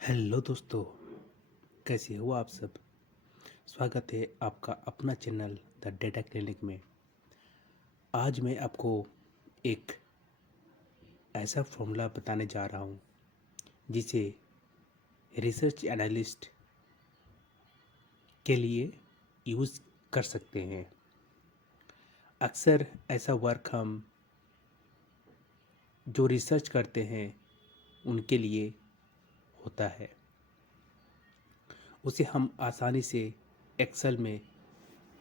Hello दोस्तों, कैसे हो आप सब। स्वागत है आपका अपना चैनल द डेटा क्लिनिक में। आज मैं आपको एक ऐसा फॉर्मूला बताने जा रहा हूँ जिसे रिसर्च एनालिस्ट के लिए यूज़ कर सकते हैं। अक्सर ऐसा वर्क हम जो रिसर्च करते हैं उनके लिए होता है। उसे हम आसानी से एक्सेल में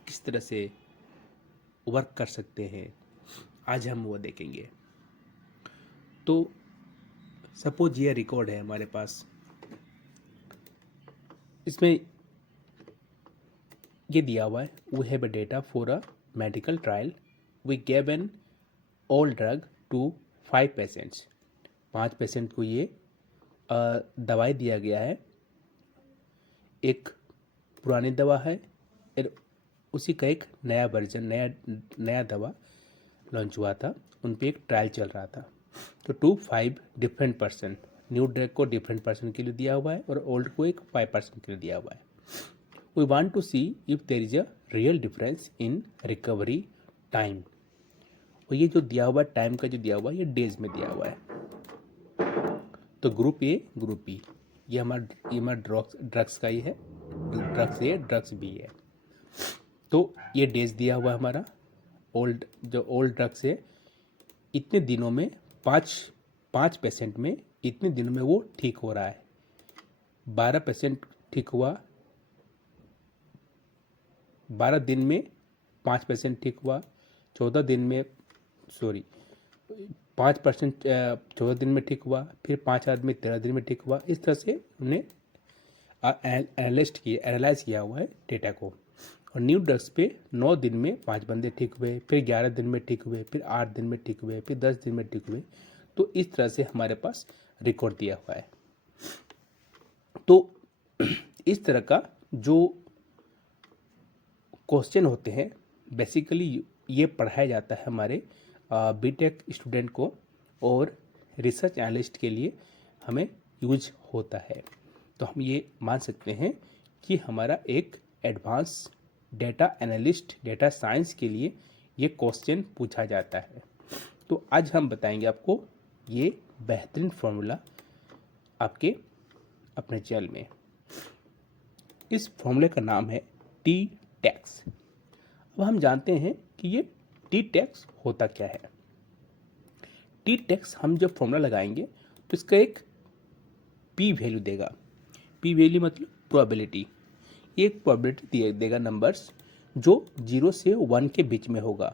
किस तरह से वर्क कर सकते हैं, आज हम वो देखेंगे। तो सपोज ये रिकॉर्ड है हमारे पास। इसमें ये दिया हुआ है, we have a data for a medical trial, we gave an all drug to 5 patients. 5 patient को ये दवाई दिया गया है। एक पुरानी दवा है और उसी का एक नया वर्जन, नया दवा लॉन्च हुआ था। उन पे एक ट्रायल चल रहा था। तो 5 डिफरेंट पर्सन, न्यू ड्रग को डिफरेंट पर्सन के लिए दिया हुआ है और ओल्ड को एक 5 पर्सन के लिए दिया हुआ है। We want to see if there is a real difference in recovery time. और ये जो दिया हुआ टाइम का जो दिया हुआ है ये डेज में दिया हुआ है। तो ग्रुप ए, ग्रुप बी, ये हमारा ड्रग्स का ही है। ड्रग्स ए, ड्रग्स बी है। तो ये डेज दिया हुआ है हमारा। ओल्ड ड्रग्स है, इतने दिनों में पाँच पाँच पेशेंट में इतने दिनों में वो ठीक हो रहा है। 12 पेशेंट ठीक हुआ, 12 दिन में 5 पेशेंट ठीक हुआ। 14 दिन में, सॉरी, 5% 14 दिन में ठीक हुआ। फिर 5 आदमी 13 दिन में ठीक हुआ। इस तरह से हमने एनालाइज किया हुआ है डेटा को। और न्यू ड्रग्स पे 9 दिन में 5 बंदे ठीक हुए, फिर 11 दिन में ठीक हुए, फिर 8 दिन में ठीक हुए, फिर 10 दिन में ठीक हुए। तो इस तरह से हमारे पास रिकॉर्ड दिया हुआ है। तो इस तरह का जो क्वेश्चन होते हैं, बेसिकली ये पढ़ाया जाता है हमारे बीटेक स्टूडेंट को, और रिसर्च एनालिस्ट के लिए हमें यूज होता है। तो हम ये मान सकते हैं कि हमारा एक advance data analyst, data science के लिए ये क्वेश्चन पूछा जाता है। तो आज हम बताएंगे आपको ये बेहतरीन फॉर्मूला आपके अपने चैनल में। इस फॉर्मूले का नाम है टी टैक्स। अब हम जानते हैं कि ये टी टैक्स होता क्या है। टी टैक्स हम जब फॉर्मूला लगाएंगे तो इसका एक पी वैल्यू देगा। पी वैल्यू मतलब प्रोबेबिलिटी। एक प्रोबेबिलिटी देगा नंबर्स जो 0 से 1 के बीच में होगा,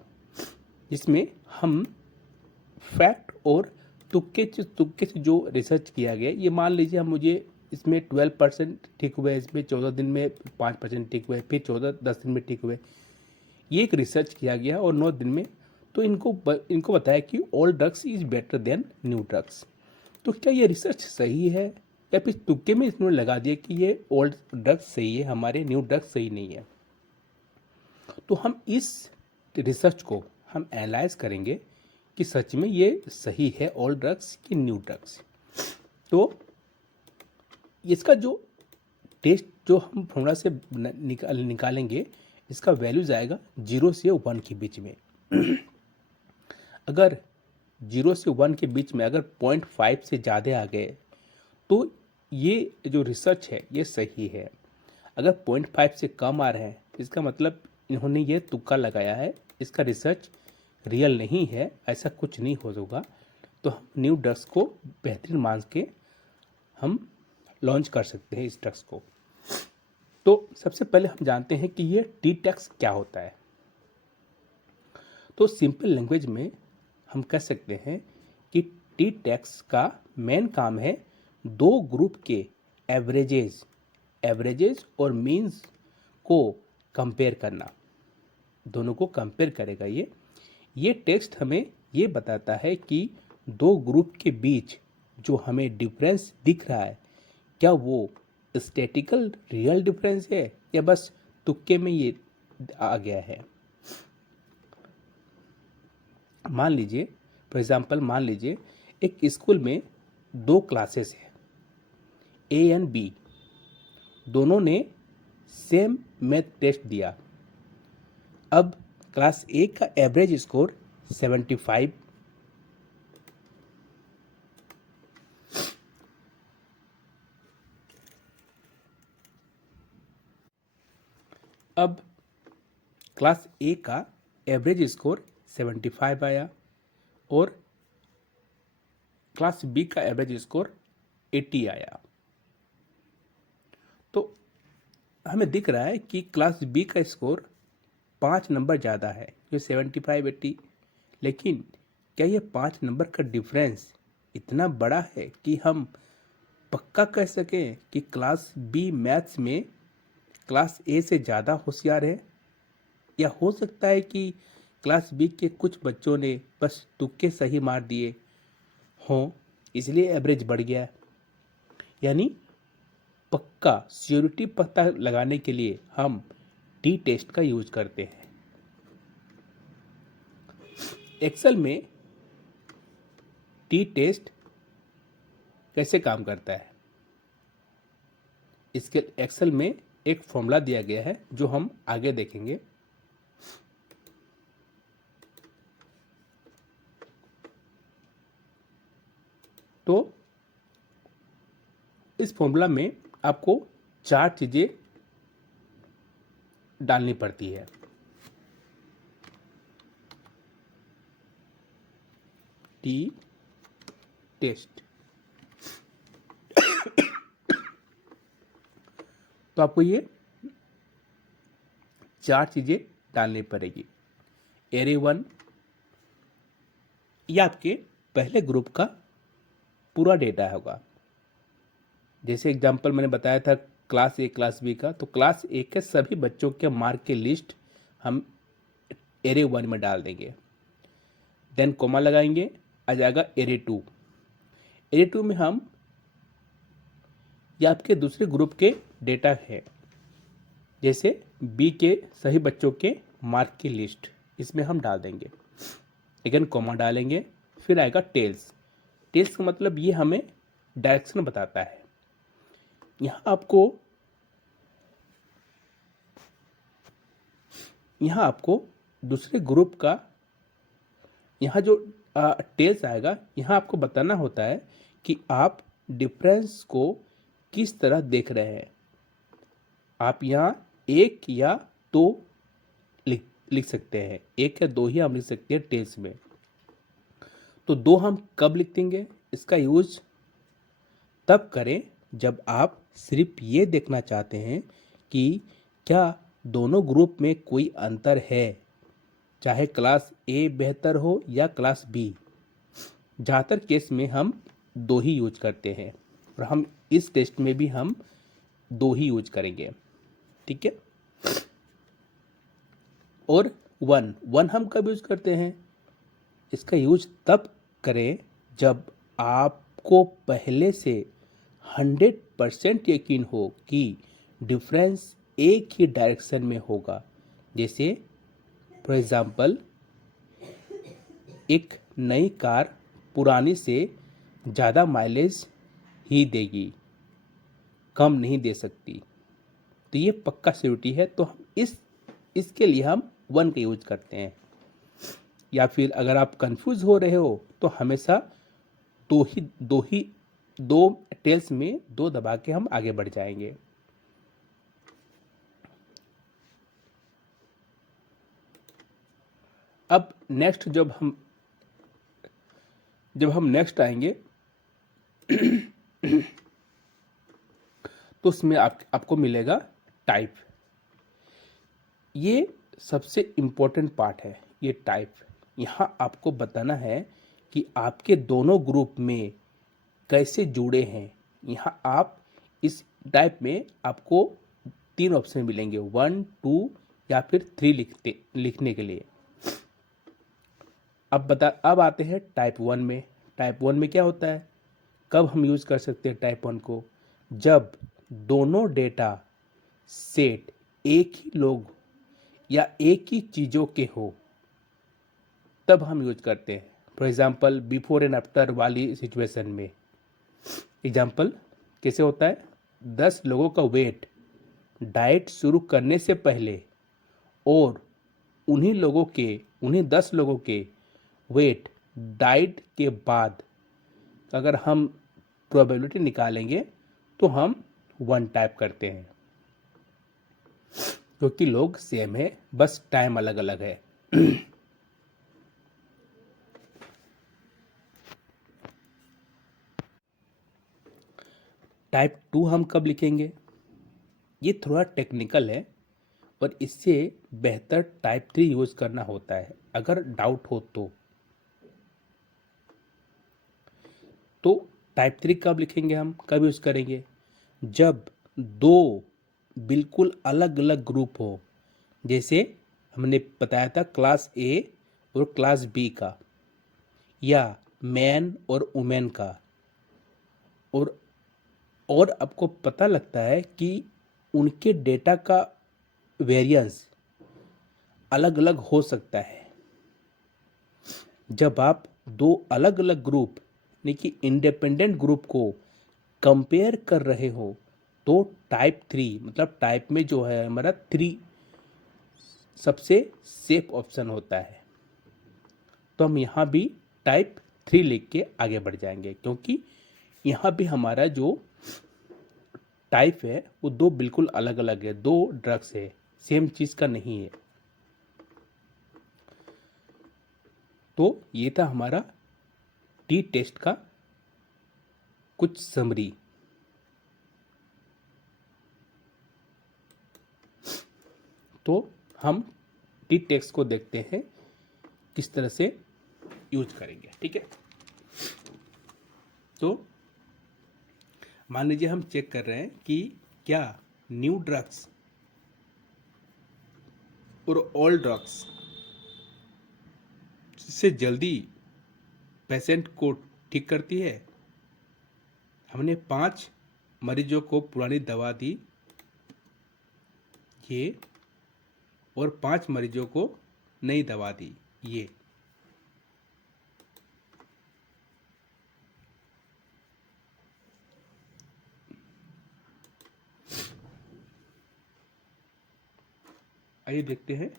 जिसमें हम फैक्ट और तुक्के से जो रिसर्च किया गया, ये मान लीजिए हम मुझे इसमें 12% ठीक हुए, इसमें 14 दिन में 5% ठीक हुए, फिर 10 दिन में ठीक हुए। ये एक रिसर्च किया गया और 9 दिन में। तो इनको बताया कि all drugs is better than new drugs. तो क्या ये रिसर्च सही है, या फिर तुक्के में इन्होंने लगा दिया कि ये ओल्ड ड्रग्स सही है, हमारे न्यू ड्रग्स सही नहीं है। तो हम इस रिसर्च को हम एनालाइज करेंगे कि सच में ये सही है ओल्ड ड्रग्स कि न्यू ड्रग्स। तो इसका जो टेस्ट जो हम फॉर्मूला से निकालेंगे, इसका वैल्यूज आएगा 0 से 1 के बीच में। अगर 0 से 1 के बीच में अगर 0.5 से ज़्यादा आ गए तो ये जो रिसर्च है ये सही है। अगर 0.5 से कम आ रहे हैं, इसका मतलब इन्होंने ये तुक्का लगाया है, इसका रिसर्च रियल नहीं है, ऐसा कुछ नहीं होगा। तो हम न्यू ड्रग्स को बेहतरीन मान के हम लॉन्च कर सकते हैं इस ड्रग्स को। तो सबसे पहले हम जानते हैं कि ये टी टैक्स क्या होता है। तो सिंपल लैंग्वेज में हम कह सकते हैं कि टी टैक्स का मेन काम है दो ग्रुप के एवरेजेस और मीन्स को कंपेयर करना। दोनों को कंपेयर करेगा ये टेक्स्ट हमें ये बताता है कि दो ग्रुप के बीच जो हमें डिफरेंस दिख रहा है, क्या वो स्टैटिकल रियल डिफरेंस है या बस तुक्के में ये आ गया है। मान लीजिए, फॉर एग्जांपल मान लीजिए एक स्कूल में 2 क्लासेस है। ए एंड बी दोनों ने सेम मैथ टेस्ट दिया। अब क्लास ए का एवरेज स्कोर 75, अब क्लास ए का एवरेज स्कोर 75 आया और क्लास बी का एवरेज स्कोर 80 आया। तो हमें दिख रहा है कि क्लास बी का स्कोर 5 नंबर ज़्यादा है, जो 75 80। लेकिन क्या ये 5 नंबर का डिफरेंस इतना बड़ा है कि हम पक्का कह सकें कि क्लास बी मैथ्स में क्लास ए से ज़्यादा होशियार है? या हो सकता है कि क्लास बी के कुछ बच्चों ने बस तुक्के सही मार दिए हों, इसलिए एवरेज बढ़ गया? यानी पक्का श्योरिटी पता लगाने के लिए हम टी टेस्ट का यूज करते हैं। एक्सेल में टी टेस्ट कैसे काम करता है, इसके एक्सेल में एक फॉर्मूला दिया गया है जो हम आगे देखेंगे। तो इस फॉर्मूला में आपको 4 चीजें डालनी पड़ती है। टी टेस्ट तो आपको ये 4 चीजें डालनी पड़ेगी। एरे 1 ये आपके पहले ग्रुप का पूरा डेटा होगा। जैसे एग्जांपल मैंने बताया था क्लास ए क्लास बी का, तो क्लास ए के सभी बच्चों के मार्क की लिस्ट हम एरे 1 में डाल देंगे। देन कोमा लगाएंगे, आ जाएगा एरे 2। एरे 2 में हम ये आपके दूसरे ग्रुप के डेटा है, जैसे बी के सभी बच्चों के मार्क की लिस्ट इसमें हम डाल देंगे। अगेन कोमा डालेंगे, फिर आएगा टेल्स। टेल्स का मतलब ये हमें डायरेक्शन बताता है। यहाँ आपको दूसरे ग्रुप का यहाँ जो टेल्स आएगा, यहाँ आपको बताना होता है कि आप डिफरेंस को किस तरह देख रहे हैं। आप यहाँ 1 या 2 लिख सकते हैं, 1 या 2 ही हम लिख सकते हैं टेल्स में। तो 2 हम कब लिख देंगे? इसका यूज तब करें जब आप सिर्फ ये देखना चाहते हैं कि क्या दोनों ग्रुप में कोई अंतर है, चाहे क्लास ए बेहतर हो या क्लास बी। ज़्यादातर केस में हम 2 ही यूज करते हैं और हम इस टेस्ट में भी हम 2 ही यूज करेंगे, ठीक है। और 1 हम कब यूज करते हैं? इसका यूज तब करें जब आपको पहले से 100% यकीन हो कि डिफरेंस एक ही डायरेक्शन में होगा। जैसे फॉर एग्जाम्पल, एक नई कार पुरानी से ज़्यादा माइलेज ही देगी, कम नहीं दे सकती। तो ये पक्का सिक्योरिटी है, तो हम इसके लिए हम 1 का यूज करते हैं। या फिर अगर आप कंफ्यूज हो रहे हो तो हमेशा दो टेल्स में 2 दबा के हम आगे बढ़ जाएंगे। अब नेक्स्ट जब हम नेक्स्ट आएंगे तो उसमें आपको मिलेगा टाइप। ये सबसे इम्पोर्टेंट पार्ट है, ये टाइप। यहाँ आपको बताना है कि आपके दोनों ग्रुप में कैसे जुड़े हैं। यहाँ आप इस टाइप में आपको 3 ऑप्शन मिलेंगे, 1 2 या फिर 3 लिखने के लिए। अब आते हैं टाइप 1 में। टाइप 1 में क्या होता है, कब हम यूज कर सकते हैं टाइप 1 को? जब दोनों डेटा सेट एक ही लोग या एक ही चीज़ों के हो, तब हम यूज करते हैं। For example before and after वाली सिचुएशन में। एग्जाम्पल, कैसे होता है? 10 लोगों का वेट डाइट शुरू करने से पहले और उन्हीं 10 लोगों के वेट डाइट के बाद अगर हम प्रोबेबिलिटी निकालेंगे तो हम 1 टाइप करते हैं, क्योंकि लोग सेम है, बस टाइम अलग अलग है। टाइप 2 हम कब लिखेंगे? ये थोड़ा टेक्निकल है और इससे बेहतर टाइप 3 यूज करना होता है अगर डाउट हो तो टाइप 3 कब लिखेंगे, हम कब यूज करेंगे? जब दो बिल्कुल अलग अलग ग्रुप हो, जैसे हमने बताया था क्लास ए और क्लास बी का, या मैन और वुमेन का, और आपको पता लगता है कि उनके डेटा का वेरिएंस अलग अलग हो सकता है। जब आप दो अलग अलग ग्रुप यानी कि इंडिपेंडेंट ग्रुप को कंपेयर कर रहे हो तो टाइप 3 मतलब टाइप में जो है हमारा 3 सबसे सेफ ऑप्शन होता है। तो हम यहाँ भी टाइप 3 लिख के आगे बढ़ जाएंगे, क्योंकि यहाँ भी हमारा जो टाइप है वो दो बिल्कुल अलग अलग है, दो ड्रग्स है, सेम चीज़ का नहीं है। तो ये था हमारा टी टेस्ट का कुछ समरी। तो हम टी टेस्ट को देखते हैं किस तरह से यूज करेंगे, ठीक है। तो मान लीजिए हम चेक कर रहे हैं कि क्या न्यू ड्रग्स और ओल्ड ड्रग्स से जल्दी पेशेंट को ठीक करती है। हमने 5 मरीजों को पुरानी दवा दी ये, और 5 मरीजों को नई दवा दी ये। आइए देखते हैं,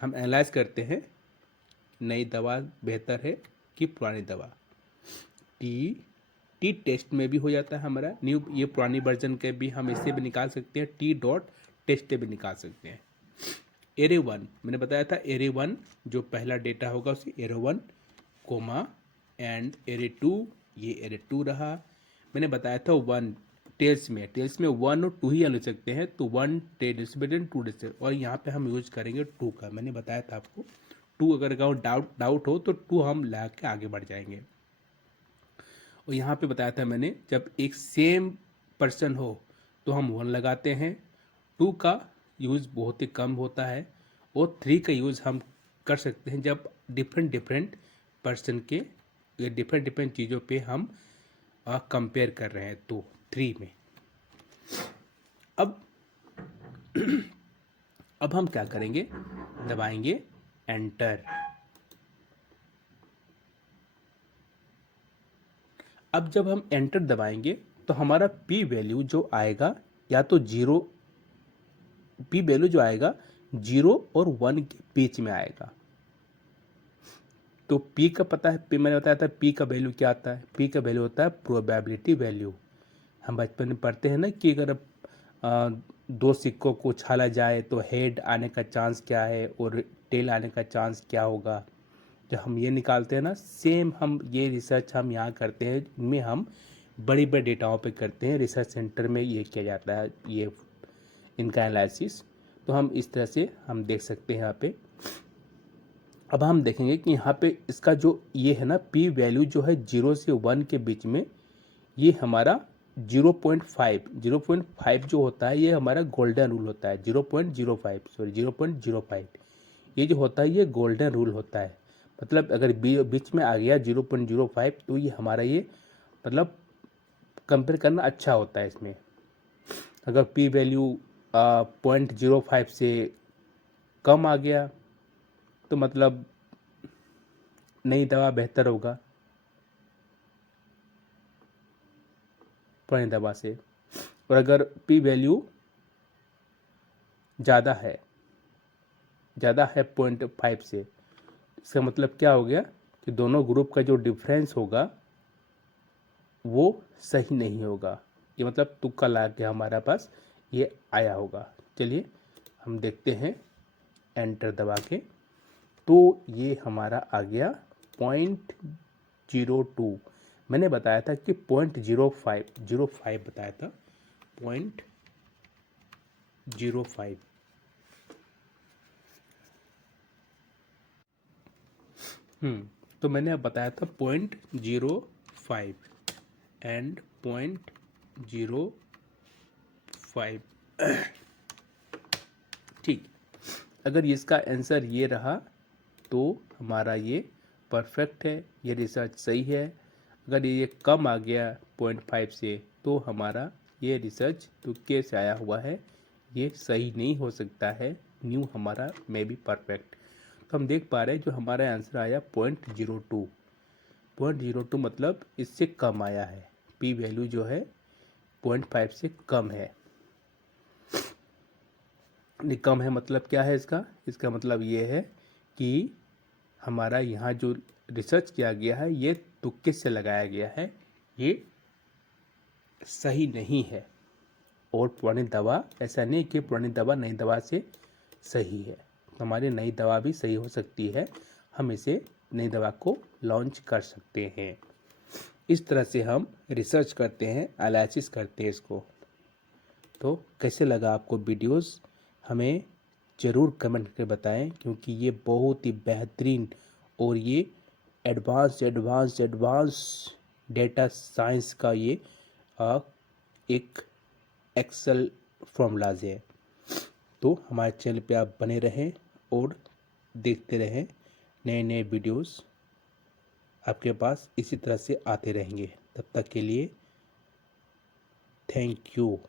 हम एनालाइज करते हैं नई दवा बेहतर है कि पुरानी दवा। टी टेस्ट में भी हो जाता है हमारा न्यू, ये पुरानी वर्जन के भी हम इससे भी निकाल सकते हैं, टी डॉट टेस्ट से भी निकाल सकते हैं। एरे 1 मैंने बताया था, एरे 1 जो पहला डेटा होगा उसे एरे 1 कोमा एंड एरे 2, ये एरे 2 रहा। मैंने बताया था 1 टेल्स में 1 और 2 ही ले सकते हैं, तो 1 टेल्स 2 डिस्टेंस, और यहाँ पे हम यूज करेंगे 2 का। मैंने बताया था आपको 2 अगर डाउट हो तो 2 हम ला के आगे बढ़ जाएंगे। और यहाँ पे बताया था मैंने जब एक सेम पर्सन हो तो हम 1 लगाते हैं, 2 का यूज़ बहुत ही कम होता है, और 3 का यूज़ हम कर सकते हैं जब डिफरेंट पर्सन के डिफरेंट चीज़ों पे हम कंपेयर कर रहे हैं, तो 3 में। अब अब हम क्या करेंगे, दबाएंगे एंटर। अब जब हम एंटर दबाएंगे तो हमारा पी वैल्यू जो आएगा, या तो 0, पी वैल्यू जो आएगा 0 और 1 के बीच में आएगा। तो पी का पता है, मैंने बताया था पी का वैल्यू क्या आता है, पी का वैल्यू होता है प्रोबेबिलिटी वैल्यू। हम बचपन में पढ़ते हैं ना कि अगर 2 सिक्कों को उछाला जाए तो हेड आने का चांस क्या है और टेल आने का चांस क्या होगा। जब हम ये निकालते हैं ना, सेम हम ये रिसर्च हम यहाँ करते हैं, इनमें हम बड़ी बड़ी डेटाओं पे करते हैं, रिसर्च सेंटर में ये किया जाता है, ये इनका एनालिसिस। तो हम इस तरह से हम देख सकते हैं यहाँ पे। अब हम देखेंगे कि यहाँ पे इसका जो ये है ना पी वैल्यू जो है 0 से 1 के बीच में, ये हमारा 0.5 जो होता है ये हमारा गोल्डन रूल होता है। 0.05 ये जो होता है ये गोल्डन रूल होता है। मतलब अगर बीच में आ गया 0.05 तो ये हमारा ये मतलब कंपेयर करना अच्छा होता है इसमें। अगर पी वैल्यू 0.05 से कम आ गया तो मतलब नई दवा बेहतर होगा। पुरानी दवा से। और अगर पी वैल्यू ज़्यादा है 0.5 से, इसका मतलब क्या हो गया कि दोनों ग्रुप का जो डिफरेंस होगा वो सही नहीं होगा। ये मतलब तुक्का लगा के हमारे पास ये आया होगा। चलिए हम देखते हैं एंटर दबा के। तो ये हमारा आ गया 0.02। मैंने बताया था कि 0.05 बताया था, 0.05। तो मैंने अब बताया था 0.05 एंड 0.05। ठीक, अगर इसका आंसर ये रहा तो हमारा ये परफेक्ट है, ये रिसर्च सही है। अगर ये कम आ गया 0.5 से तो हमारा ये रिसर्च तुक्के से आया हुआ है, ये सही नहीं हो सकता है, न्यू हमारा मे बी परफेक्ट। तो हम देख पा रहे हैं जो हमारा आंसर आया 0.02 मतलब इससे कम आया है, पी वैल्यू जो है 0.5 से कम है। कम है मतलब क्या है इसका मतलब ये है कि हमारा यहाँ जो रिसर्च किया गया है ये तुक्के से लगाया गया है, ये सही नहीं है। और पुरानी दवा, ऐसा नहीं कि पुरानी दवा नई दवा से सही है, हमारी नई दवा भी सही हो सकती है, हम इसे नई दवा को लॉन्च कर सकते हैं। इस तरह से हम रिसर्च करते हैं, एनालिसिस करते हैं इसको। तो कैसे लगा आपको वीडियोस, हमें ज़रूर कमेंट करके बताएं, क्योंकि ये बहुत ही बेहतरीन और ये एडवांस डेटा साइंस का ये एक एक्सेल फॉर्मूलाज है। तो हमारे चैनल पे आप बने रहें और देखते रहें, नए नए वीडियोस आपके पास इसी तरह से आते रहेंगे। तब तक के लिए थैंक यू।